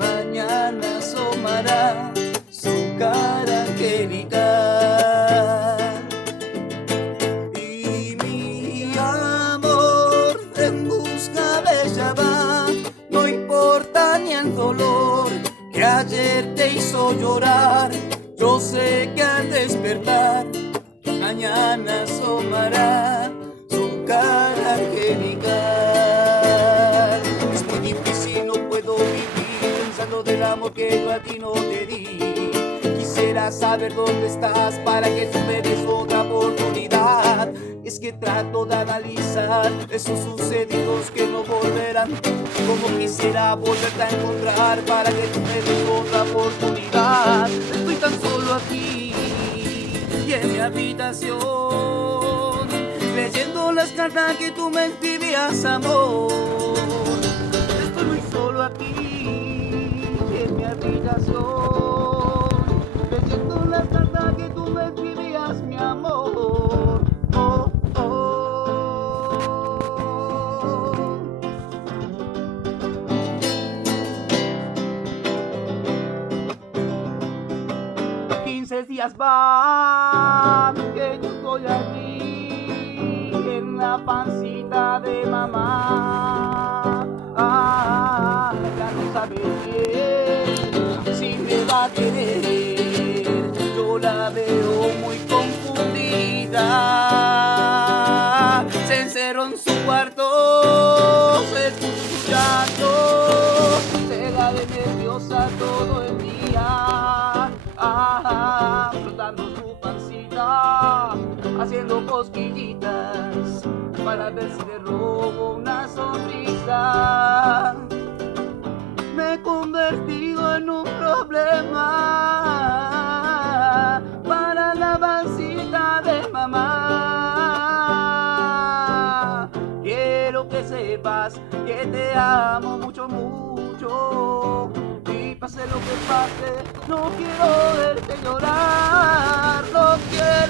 mañana asomará su cara angelical. Y mi amor en busca de ella va, no importa ni el dolor que ayer te hizo llorar. Yo sé que al despertar mañana asomará su cara angelical. Es muy difícil, no puedo vivir pensando del amor que yo a ti no te di. Quisiera saber dónde estás para que tú me des otra oportunidad. Es que trato de analizar esos sucedidos que no volverán. Como quisiera volverte a encontrar para que tú me des otra oportunidad. Estoy tan solo aquí y en mi habitación, leyendo las cartas que tú me escribías, amor. Estoy muy solo aquí y en mi habitación, leyendo las cartas que tú me escribías, mi amor. Oh, oh. 15 días van que yo estoy aquí en la pancita de mamá. Ya no sabe bien si me va a querer. Yo la veo muy confundida. Se encerró en su cuarto, se puso su llanto, se la ve nerviosa todo el día. Frotando su pancita, haciendo cosquillitas para ver si le robo una sonrisa. Me he convertido en un problema para la pancita de mamá. Quiero que sepas que te amo mucho, mucho. Y pase lo que pase, no quiero verte llorar, no quiero